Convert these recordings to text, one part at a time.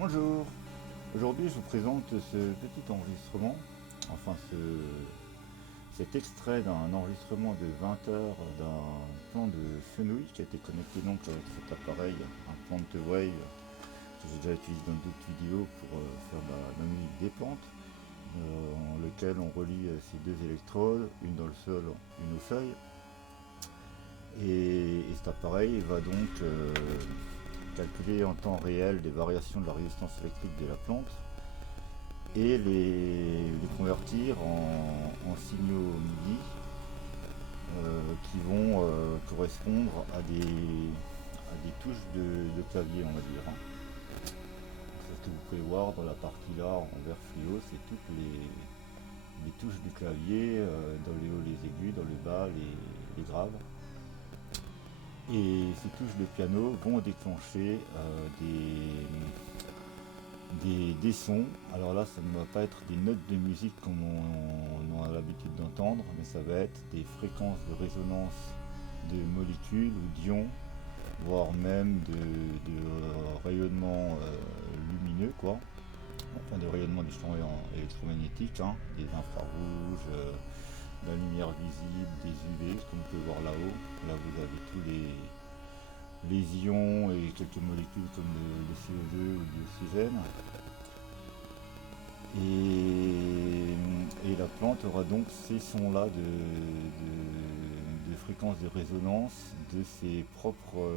Bonjour, aujourd'hui je vous présente ce petit enregistrement, enfin cet extrait d'un enregistrement de 20 heures d'un plan de fenouil qui a été connecté donc avec cet appareil, un plant wave que j'ai déjà utilisé dans d'autres vidéos pour faire de la musique des plantes, en lequel on relie ces deux électrodes, une dans le sol, une aux feuilles. Et cet appareil va donc calculer en temps réel les variations de la résistance électrique de la plante et les convertir en signaux MIDI qui vont correspondre à des touches de clavier, on va dire. C'est ce que vous pouvez voir dans la partie là en vert fluo, c'est toutes les touches du clavier, dans les hauts les aigus, dans le bas les graves. Et ces touches de piano vont déclencher des sons. Alors là, ça ne va pas être des notes de musique comme on a l'habitude d'entendre, mais ça va être des fréquences de résonance de molécules ou d'ions, voire même de rayonnement lumineux, quoi. Enfin, de rayonnement du champ électromagnétique, hein, des infrarouges, de la lumière visible, des UV, comme vous pouvez voir là-haut. Là, vous avez tous les ions et quelques molécules comme le CO2 ou l'oxygène. Et la plante aura donc ces sons-là de fréquences de résonance de ses propres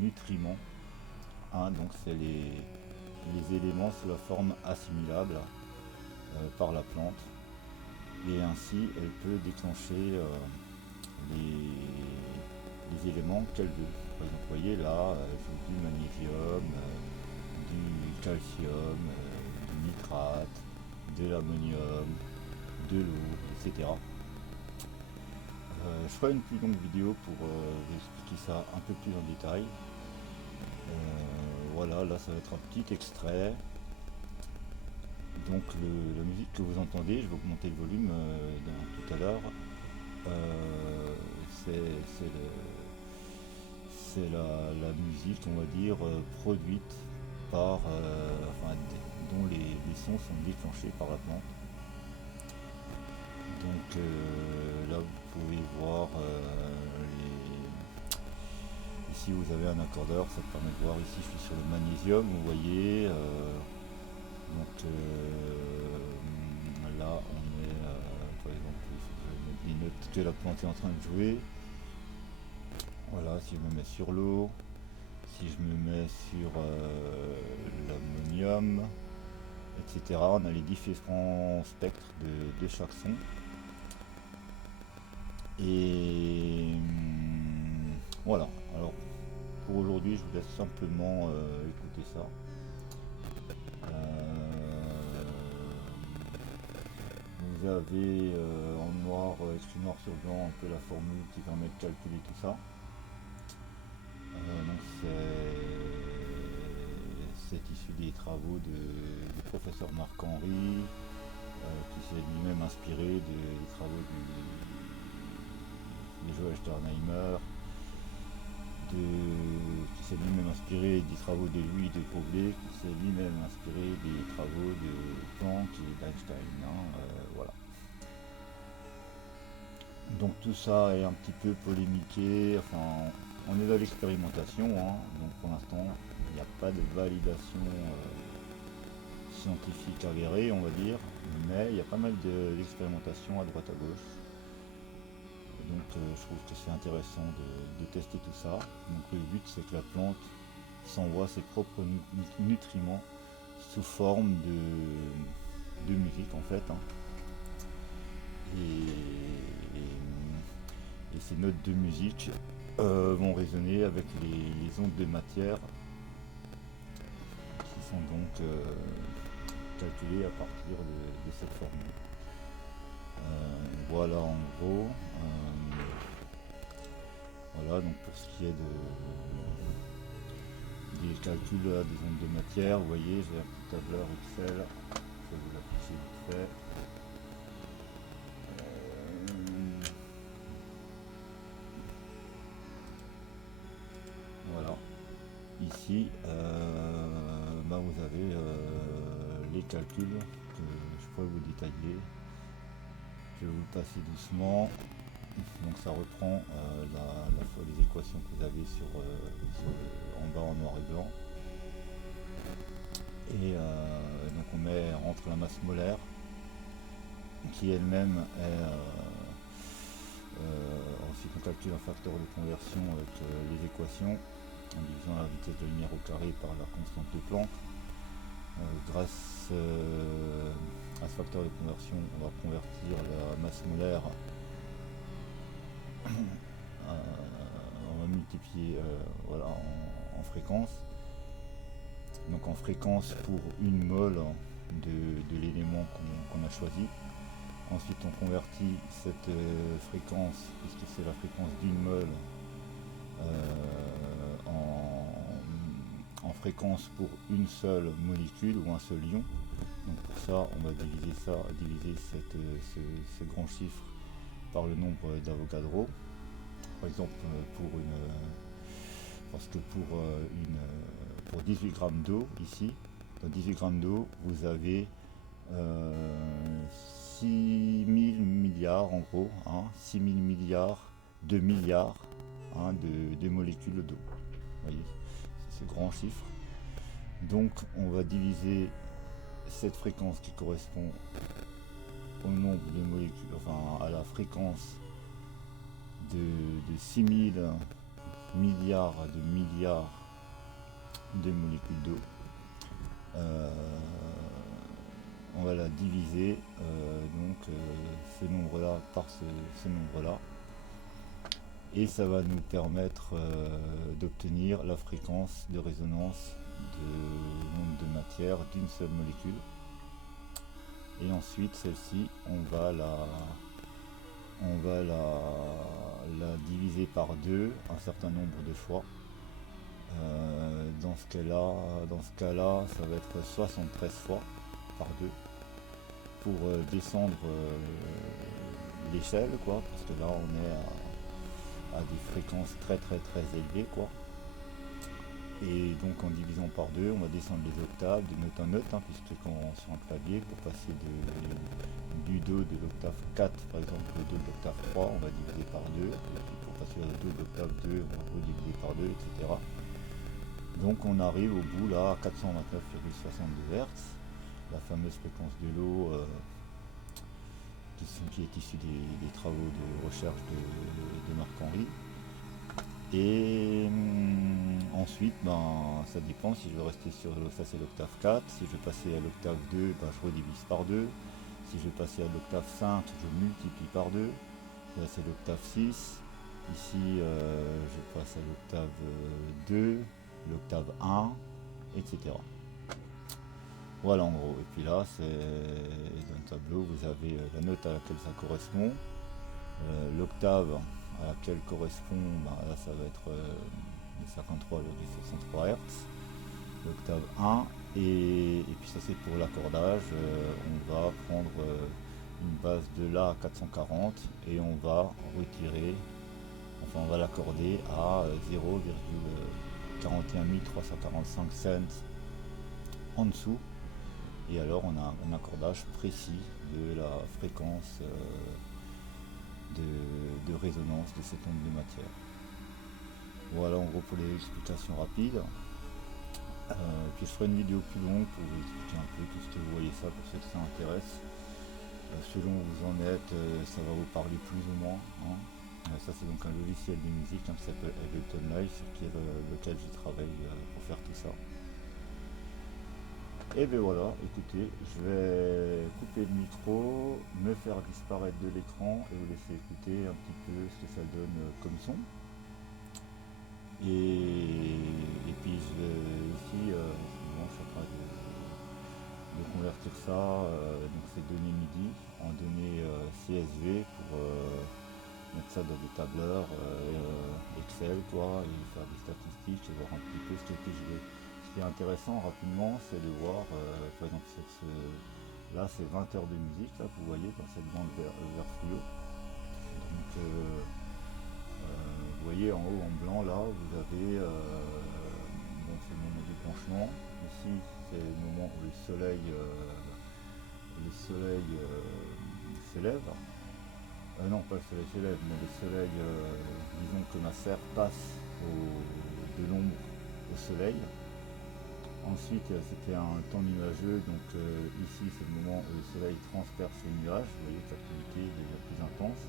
nutriments. Hein, donc c'est les éléments sous la forme assimilable par la plante. Et ainsi, elle peut déclencher les éléments qu'elle veut. Par exemple, vous voyez là, j'ai du magnésium, du calcium, du nitrate, de l'ammonium, de l'eau, etc. Je ferai une plus longue vidéo pour vous expliquer ça un peu plus en détail. Voilà, là ça va être un petit extrait. Donc la musique que vous entendez, je vais augmenter le volume tout à l'heure. C'est la musique, on va dire, produite par, enfin, dont les sons sont déclenchés par la plante. Donc là, vous pouvez voir ici, vous avez un accordeur, ça permet de voir. Ici, je suis sur le magnésium, vous voyez. Donc là, on est, par exemple, je vais mettre les notes que la plante est en train de jouer. Voilà, si je me mets sur l'eau, si je me mets sur l'ammonium, etc. On a les différents spectres de chaque son. Et voilà, alors pour aujourd'hui, je vous laisse simplement écouter ça. Vous avez en noir, écrit noir sur blanc, un peu la formule qui permet de calculer tout ça. Donc c'est issu des travaux du professeur Marc-Henri, qui s'est lui-même inspiré des travaux de Joël Sternheimer, qui s'est lui-même inspiré des travaux de Louis de Broglie, qui s'est lui-même inspiré des travaux de Planck et d'Einstein. Voilà. Donc tout ça est un petit peu polémiqué, enfin on est dans l'expérimentation, hein. Donc pour l'instant il n'y a pas de validation scientifique avérée, on va dire, mais il y a pas mal d'expérimentations à droite à gauche. Donc je trouve que c'est intéressant de tester tout ça. Donc le but c'est que la plante s'envoie ses propres nutriments sous forme de musique en fait, hein. Et ces notes de musique vont résonner avec les ondes de matière qui sont donc calculées à partir de cette formule. Voilà en gros. Voilà, donc pour ce qui est des calculs des ondes de matière, vous voyez, j'ai un petit tableur Excel, je vais vous l'afficher vite fait. Voilà. Ici, vous avez les calculs que je pourrais vous détailler. Je vais vous le passer doucement. Donc ça reprend les équations que vous avez en bas en noir et blanc. Et donc on met entre la masse molaire, qui elle-même est ensuite on calcule un facteur de conversion avec les équations en divisant la vitesse de lumière au carré par la constante de Planck. Grâce à ce facteur de conversion, on va convertir la masse molaire, on va multiplier en fréquence. Donc en fréquence pour une mole de l'élément qu'on a choisi. Ensuite on convertit cette fréquence, puisque c'est la fréquence d'une mole, en fréquence pour une seule molécule ou un seul ion. Donc pour ça on va diviser ce grand chiffre par le nombre d'Avogadro. Par exemple pour 18 grammes d'eau ici, dans 18 grammes d'eau vous avez 6 000 milliards en gros, 6 000 milliards de milliards de molécules d'eau. Vous voyez, c'est ce grand chiffre. Donc on va diviser cette fréquence qui correspond au nombre de molécules, enfin à la fréquence de 6 000 milliards de molécules d'eau. On va la diviser ce nombre-là par ce nombre-là, et ça va nous permettre d'obtenir la fréquence de résonance de nombre de matière d'une seule molécule. Et ensuite celle-ci, on va la diviser par 2 un certain nombre de fois. Dans ce cas-là, ça va être 73 fois par 2 pour descendre l'échelle, parce que là on est à des fréquences très élevées, Et donc en divisant par 2, on va descendre les octaves de note en note, puisque sur un clavier, pour passer du Do de l'octave 4 par exemple au Do de l'octave 3, on va diviser par 2, et puis pour passer au Do de l'octave 2, on va rediviser par 2, etc. Donc on arrive au bout là à 429,62 Hz, la fameuse fréquence de l'eau qui est issue des travaux de recherche de Marc-Henri. Et ensuite, ça dépend si je veux rester sur ça, c'est l'octave 4. Si je veux passer à l'octave 2, je redivise par 2. Si je veux passer à l'octave 5, je multiplie par 2. Là, c'est l'octave 6. Ici, je passe à l'octave 2, l'octave 1, etc. Voilà en gros. Et puis là, c'est dans le tableau, vous avez la note à laquelle ça correspond, l'octave à laquelle correspond, là ça va être 53,63 Hz, l'octave 1, et puis ça c'est pour l'accordage. On va prendre une base de La à 440 et on va retirer, on va l'accorder à 0,41 345 cents en dessous, et alors on a un accordage précis de la fréquence de résonance de cette onde de matière. Voilà en gros pour les explications rapides. Puis je ferai une vidéo plus longue pour vous expliquer un peu tout ce que vous voyez ça, pour ceux que ça intéresse. Selon où vous en êtes, ça va vous parler plus ou moins. Ça c'est donc un logiciel de musique qui s'appelle Ableton Live, sur lequel je travaille pour faire tout ça. Et bien voilà, écoutez, je vais couper le micro, me faire disparaître de l'écran et vous laisser écouter un petit peu ce que ça donne comme son. Et puis je vais ici, je suis en train de convertir ça, donc ces données MIDI en données CSV pour mettre ça dans des tableurs Excel, et faire des statistiques et voir un petit peu ce que je veux. Ce qui est intéressant rapidement, c'est de voir, par exemple là c'est 20 heures de musique, là vous voyez dans cette bande vert fluo. Donc vous voyez en haut en blanc là, vous avez c'est le moment du branchement. Ici c'est le moment où le soleil s'élève. Non, pas le soleil s'élève, mais le soleil, disons que ma serre passe de l'ombre au soleil. Ensuite, c'était un temps nuageux, donc ici c'est le moment où le soleil transperce les nuages. Vous voyez que l'activité est déjà plus intense.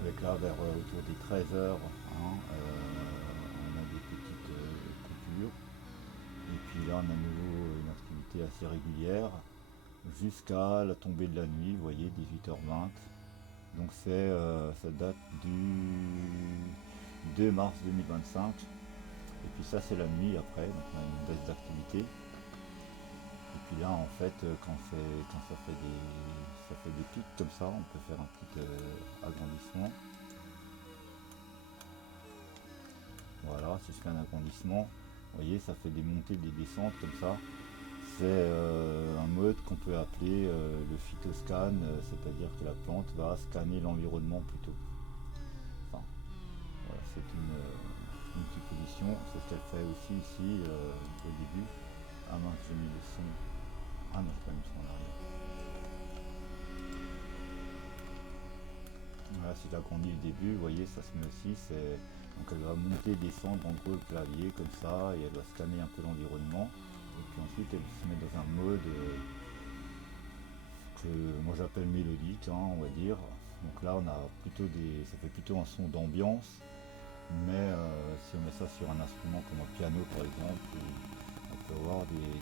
Avec là, vers autour des 13 heures, hein, on a des petites coupures. Et puis là, on a à nouveau une activité assez régulière jusqu'à la tombée de la nuit, vous voyez, 18h20. Donc ça date du 2 mars 2025. Et puis ça c'est la nuit après, donc on a une baisse d'activité. Et puis là en fait quand ça fait des pics comme ça, on peut faire un petit agrandissement. Voilà, si je fais un agrandissement, vous voyez ça fait des montées, des descentes comme ça. C'est un mode qu'on peut appeler le phytoscan, c'est-à-dire que la plante va scanner l'environnement plutôt. Enfin, voilà, c'est une supposition, c'est ce qu'elle fait aussi ici au début. Ah mince, j'ai mis le son. Ah non, j'ai pas mis le son en arrière. Voilà, si j'agrandis le début, vous voyez, ça se met aussi, donc elle va monter, descendre en gros le clavier comme ça, et elle va scanner un peu l'environnement. Et puis ensuite, elle se met dans un mode que moi j'appelle mélodique, hein, on va dire. Donc là, ça fait plutôt un son d'ambiance. Mais si on met ça sur un instrument comme un piano par exemple, on peut avoir des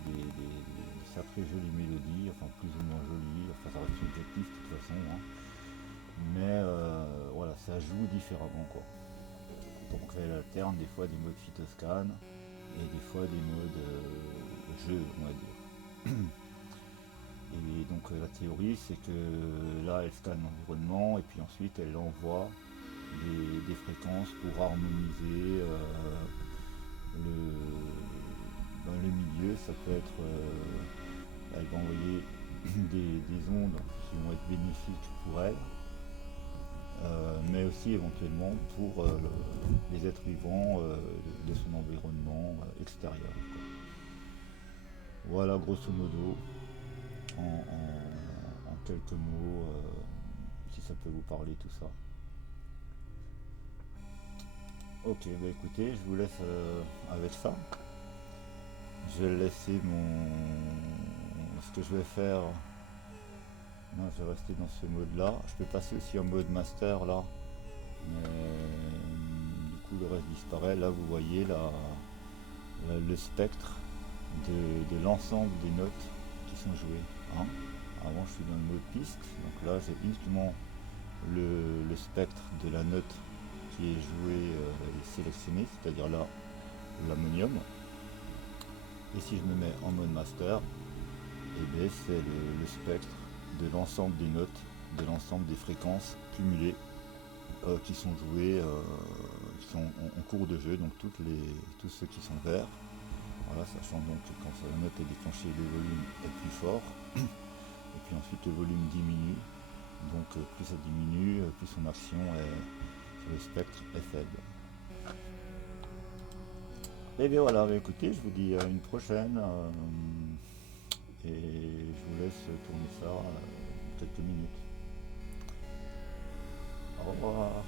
sacrées jolies mélodies, enfin plus ou moins jolies, enfin ça reste subjectif de toute façon, hein. Mais voilà, ça joue différemment quoi. Donc elle alterne des fois des modes phytoscan et des fois des modes jeu, on va dire. Et donc la théorie c'est que là elle scanne l'environnement et puis ensuite elle envoie des fréquences pour harmoniser dans le milieu. Ça peut être, elle va envoyer des ondes qui vont être bénéfiques pour elle, mais aussi éventuellement pour les êtres vivants de son environnement extérieur, quoi. Voilà grosso modo en quelques mots, si ça peut vous parler tout ça. Ok, bah écoutez, je vous laisse avec ça. Je vais laisser ce que je vais faire. Non, je vais rester dans ce mode là. Je peux passer aussi en mode master là. Mais du coup le reste disparaît. Là vous voyez le spectre de l'ensemble des notes qui sont jouées, hein. Avant je suis dans le mode piste. Donc là j'ai uniquement le spectre de la note qui est jouée et sélectionnée, c'est-à-dire là l'ammonium. Et si je me mets en mode master, et bien c'est le spectre de l'ensemble des notes, de l'ensemble des fréquences cumulées qui sont jouées, qui sont en cours de jeu, donc tous ceux qui sont verts. Voilà, sachant donc que quand la note est déclenchée, le volume est plus fort. Et puis ensuite le volume diminue. Donc plus ça diminue, plus son action sur le spectre est faible. Et bien voilà, écoutez, je vous dis à une prochaine. Et je vous laisse tourner ça quelques minutes. Au revoir.